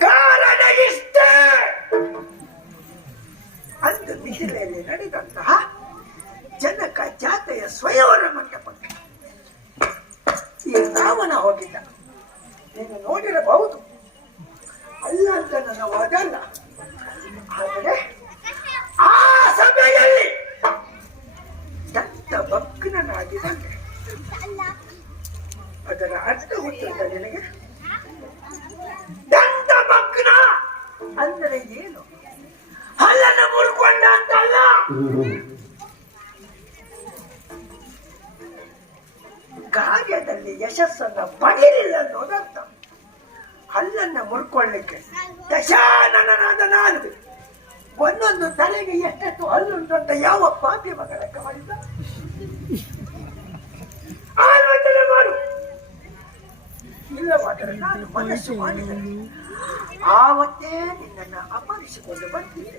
ಕಾರಣ ಇಷ್ಟೇ ಅಂದು ಮಿಥಿಲೆಯಲ್ಲಿ ನಡೆದಂತಹ ಜನಕ ಜಾತೆಯ ಸ್ವಯಂವರ ಮಂಟಪಕ್ಕೆ ಈ ರಾವಣ ಹೋಗಿದ್ದ. ನೀನು ನೋಡಿರಬಹುದು. ಅಲ್ಲ ಅಂತ ನನ್ನ ವಾದಲ್ಲ ಆದರೆ ಆ ಸಭೆಯಲ್ಲಿ ದತ್ತ ಭಕ್ತನಾಗಿದ್ದಾನೆ ಅದರ ಅರ್ಥ ಗೊತ್ತಿಲ್ಲ ನಿನಗೆ ಕಾರ್ಯದಲ್ಲಿ ಯಶಸ್ಸನ್ನ ಪಡೆಯಲಿಲ್ಲ ಅನ್ನೋದರ್ಥ. ಹಲ್ಲನ್ನ ಮುರ್ಕೊಳ್ಳಿಕ್ಕೆ ದಶಾನನಾದ ನಾನು ಒಂದೊಂದು ತಲೆಗೆ ಎಷ್ಟೆಷ್ಟು ಹಲ್ಲುಂಟು ಅಂತ ಯಾವ ಪಾಪಿ ಮಗಳ ಮಾಡಿದ ಆಲೋಚನೆ ಮಾಡು. ಇಲ್ಲವಾದರೆ ನಾನು ಮನಸ್ಸು ಮಾಡಿದರೆ ಆವತ್ತೇ ನಿನ್ನನ್ನು ಅಪಹರಿಸಿಕೊಂಡು ಬರ್ತೀನಿ.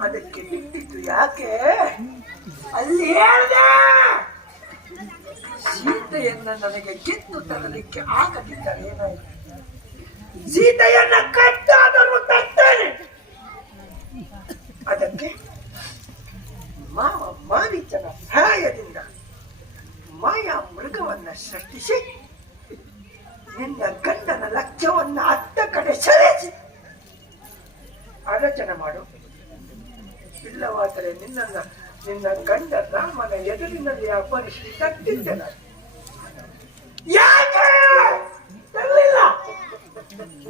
ಅದಕ್ಕೆ ಬಿಟ್ಟಿದ್ದು ಯಾಕೆ? ಅಲ್ಲಿ ಹೇಳ್ದೆ! ಸೀತೆಯನ್ನ ನನಗೆ ಗೆದ್ದು ತರಲಿಕ್ಕೆ ಆಗದಿದ್ದರೆ ಸೀತೆಯನ್ನ ಕಟ್ಟಾದರೂ ತರ್ತೇನೆ! ಅದಕ್ಕೆ ಮಾವ ಮಾವಿತನ ಸಹಾಯದಿಂದ ಮಾಯಾ ಮೃಗವನ್ನ ಸೃಷ್ಟಿಸಿ ನಿನ್ನ ಗಂಡನ ಲಕ್ಷ್ಯವನ್ನ ಅತ್ತ ಕಡೆ ಸಲಿಸಿ ಆಲೋಚನೆ ಮಾಡು. ಇಲ್ಲವಾದರೆ ನಿನ್ನನ್ನ, ನಿನ್ನ ಗಂಡ ರಾಮನ ಎದುರಿನಲ್ಲಿ ಯಾಕೆ? ತರಲಿಲ್ಲ.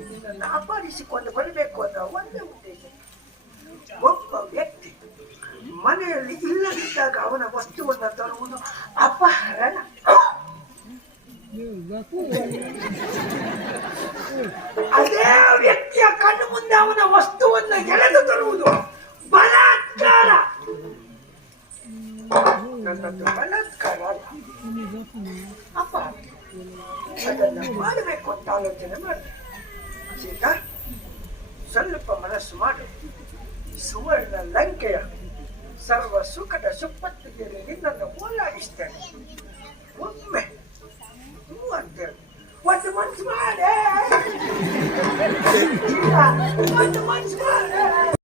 ನಿನ್ನನ್ನು ಅಪಹರಿಸಿಕೊಂಡು ಬರಬೇಕು ಅಂತ ಒಂದೇ ಉದ್ದೇಶ. ಒಬ್ಬ ವ್ಯಕ್ತಿ ಮನೆಯಲ್ಲಿ ಇಲ್ಲದಿದ್ದಾಗ ಅವನ ವಸ್ತುವನ್ನು ತರುವುದು ಅಪಹರಣ. ಅದೇ ವ್ಯಕ್ತಿಯ ಕಣ್ಣು ಮುಂದೆ ಅವನ ವಸ್ತುವನ್ನು ಎಳೆದು ತರುವುದು ಬಲಾತ್ಕಾರ ನನ್ನ ಬಲತ್ಕಾರಲ್ಲ ಅಪ್ಪ ಅದನ್ನು ಮಾಡಬೇಕು ಅಂತ ಆಲೋಚನೆ ಮಾಡಿದೆ ಸೀತಾ ಸ್ವಲ್ಪ ಮನಸ್ಸು ಮಾಡು ಸುವರ್ಣ ಲಂಕೆಯ ಸರ್ವ ಸುಖದ ಸುಪ್ಪತ್ತಿಗೆಯಲ್ಲಿ ನಿನ್ನನ್ನು ಓಲಾಯಿಸ್ತೇನೆ ಒಮ್ಮೆ ಅಂತೇಳಿ ಒಂದು ಮನ್ಸು ಮಾಡೆ ಒಂದು ಮನ್ಸು